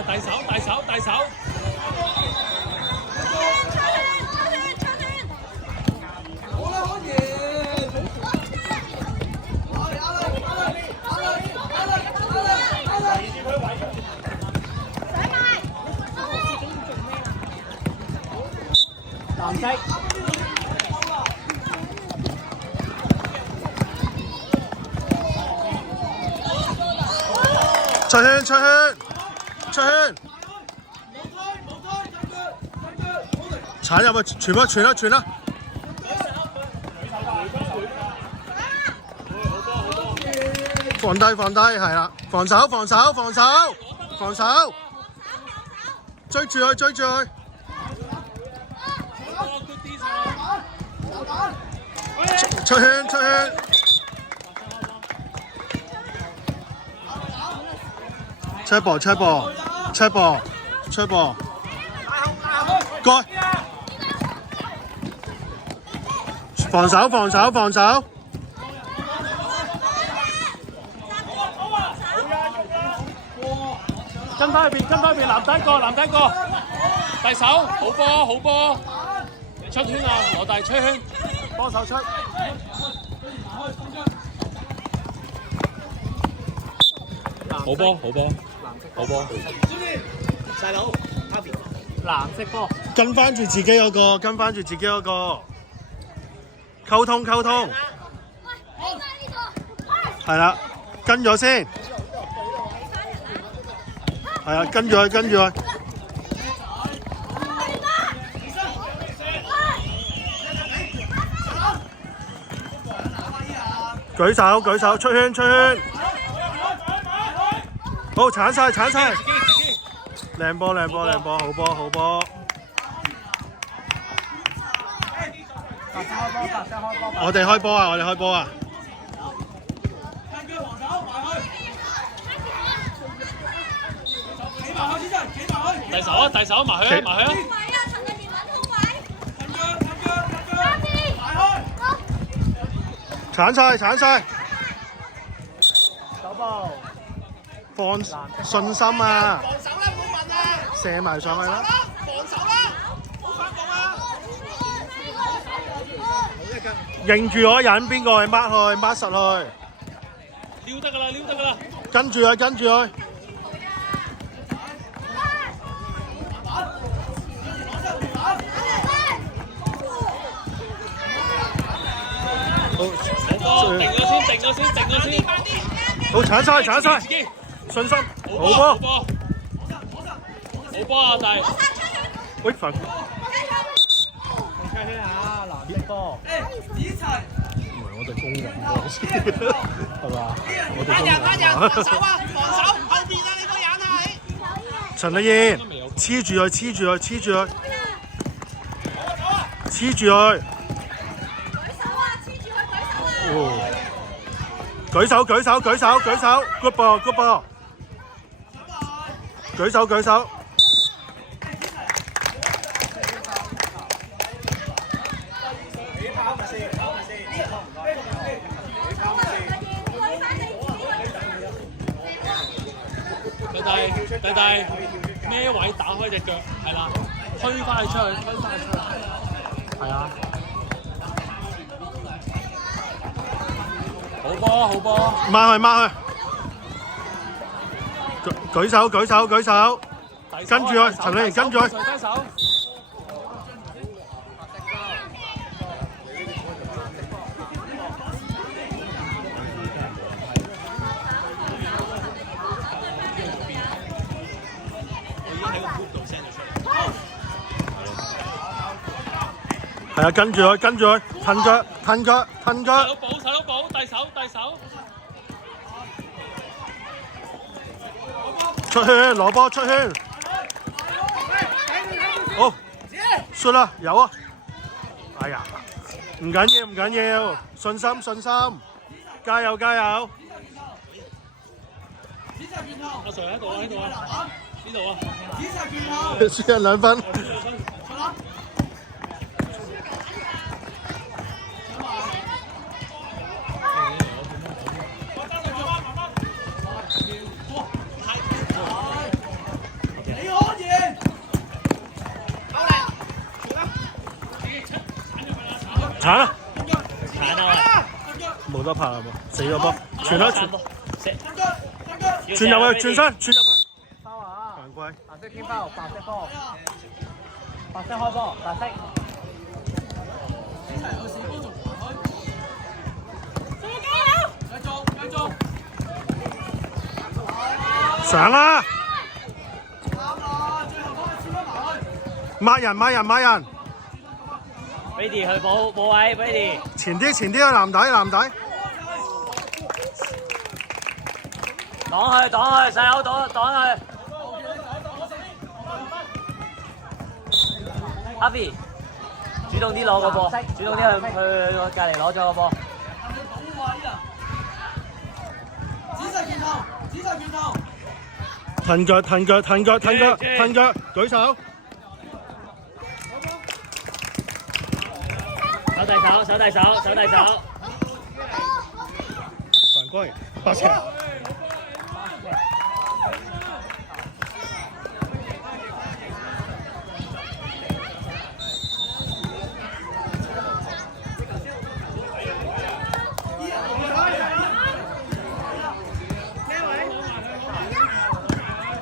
大手大手大手。好啦，可以。藍色。出圈出圈出圈，鏟入去，傳啦傳啦傳啦！放低放低，係啦，防守防守防守防守，追住佢追住佢。出圈出圈，車波車波車波車波，過！防守防守防守，跟翻去邊跟翻去邊，男仔過男仔過，大手好波好波，出圈啊羅大出圈，幫手出。好波好波好波，細佬，藍色波。跟翻住自己嗰個，跟翻住自己嗰個，溝通溝通，係啦，跟咗先，係啊，跟住佢跟住佢，舉手舉手，出圈出圈，好鏟晒鏟晒，靚波靚波靚波，好波好波。我哋開波啊！我哋開波啊！大手啊大手啊，埋去啊埋去啊！鏟晒鏟晒，手波。放信心啊！防守啦，冇問啊！射埋上去啦！防守啦，冇反共啊！認住嗰人邊個去抹去抹實去，撩得㗎啦撩得㗎啦！跟住佢跟住佢。好，定咗先定咗先定咗先。好鏟晒鏟晒，信心好波好波好波啊大！喂份。出圈啊，藍色波。我哋工人波先係嘛？我哋工人，防守人。啊，防守後邊啊，你個人啊你！陳麗燕黐住佢黐住佢黐住佢黐住佢。舉手舉手舉手舉手 ，good 波 good 波，舉手舉手。弟咩位打開隻腳係啦，推翻佢出去推翻佢出去，係啊！好波好波，抹去抹去，舉手舉手舉手，跟住佢，陳麗賢跟住佢。低手。係啊，跟住佢跟住佢，褪腳褪腳褪腳。細佬補大手大手。出圈攞波出圈，好，shoot啦有啊，哎呀，唔緊要唔緊要，信心信心，加油加油！阿 Sir 喺度啊喺度啊，呢度啊，輸人2分。鏟啊！鏟啊！冇得拍啦喎，死咗波，傳啦傳，傳入去，轉身，傳入去。包啊！犯規。白色天包，白色波，白色開波，白色。上啦！抹人抹人抹人 Brady 去補位 ，Brady 前啲前啲啊！藍底藍底，擋去擋去，細佬擋去。Happy 主動啲攞個波，主動啲去隔離攞咗個波。騰腳騰腳騰腳騰腳騰腳，舉手。手遞手，手遞手，手遞手。犯規，8尺。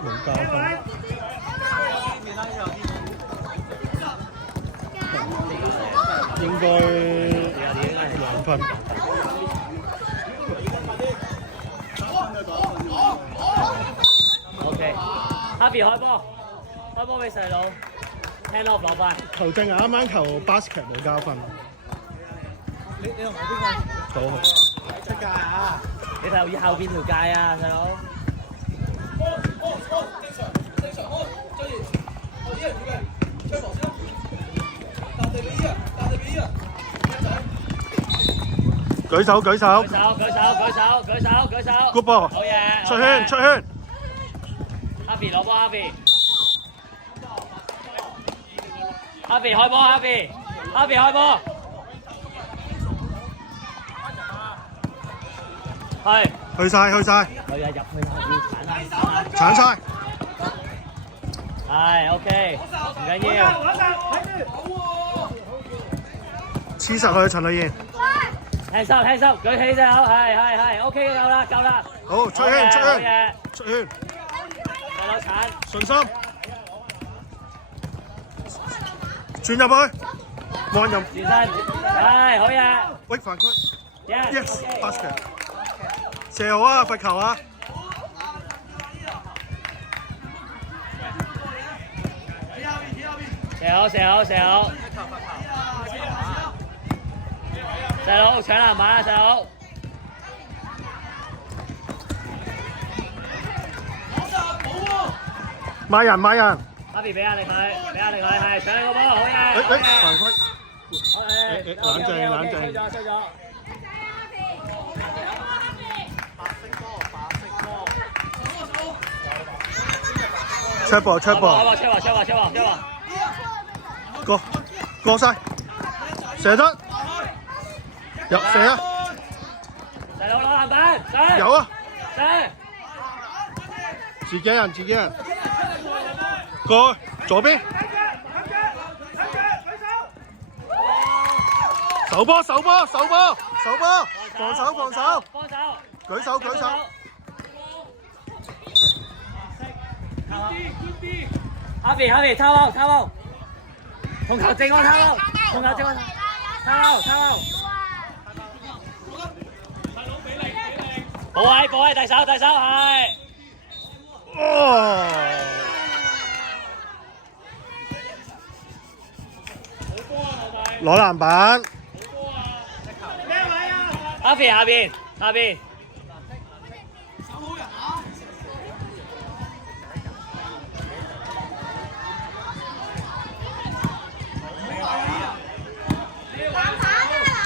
冇交分。應該2分。OK，Happy 開波，開波俾細佬，聽落落班。球證啱啱球 basket 冇交分。你同我邊個？好。出界啊！你留意後邊條界啊，細佬。舉手舉手。舉手舉手舉手舉手舉手。 Good ball。好嘢。出圈出圈。Happy 攞波 Happy。Happy 開波 Happy。Happy 開波。係。去晒去晒。去啊入去啊！鏟晒。係 OK， 唔緊要。黐實佢陳麗燕。聽收聽收，舉起隻口，係 OK 夠啦夠啦。好出圈出好圈嘢，出圈。細佬鏟。信心。轉入去。冇人入。轉身，係好嘢。喂犯規。Yes Yes，basket。射好啊！罰球啊！射好射好射好。細佬搶籃板啊！細佬。買人買人。Happy 俾壓力佢，俾壓力佢，係搶個波，好嘢。犯規。冷靜冷靜。衰咗。出波出波。過晒。射得。入射啊！細佬攞籃板，有啊！上！自己人，過去左邊，手波，防守，舉手。Happy 抄喎，同球正我抄喎，抄。保位，遞手係。攞籃板。Happy 下邊。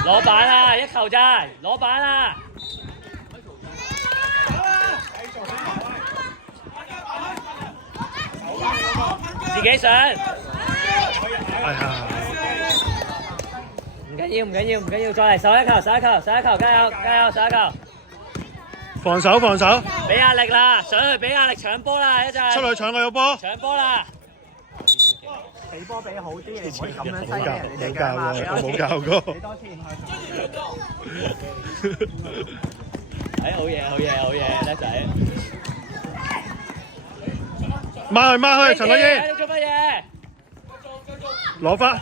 攞板啊！一球咋？攞板啊！自己上。哎呀！唔緊要，再嚟手一球，加油，手一球。防守。俾壓力啦，上去俾壓力搶波啦，一陣。出去搶佢個波。搶波啦。俾波俾好啲，你唔可以咁樣冇犀利教人哋冇教過，我冇教過。俾多次好嘢，叻仔！孖去，陳可依，你做乜嘢？攞翻。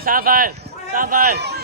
三分。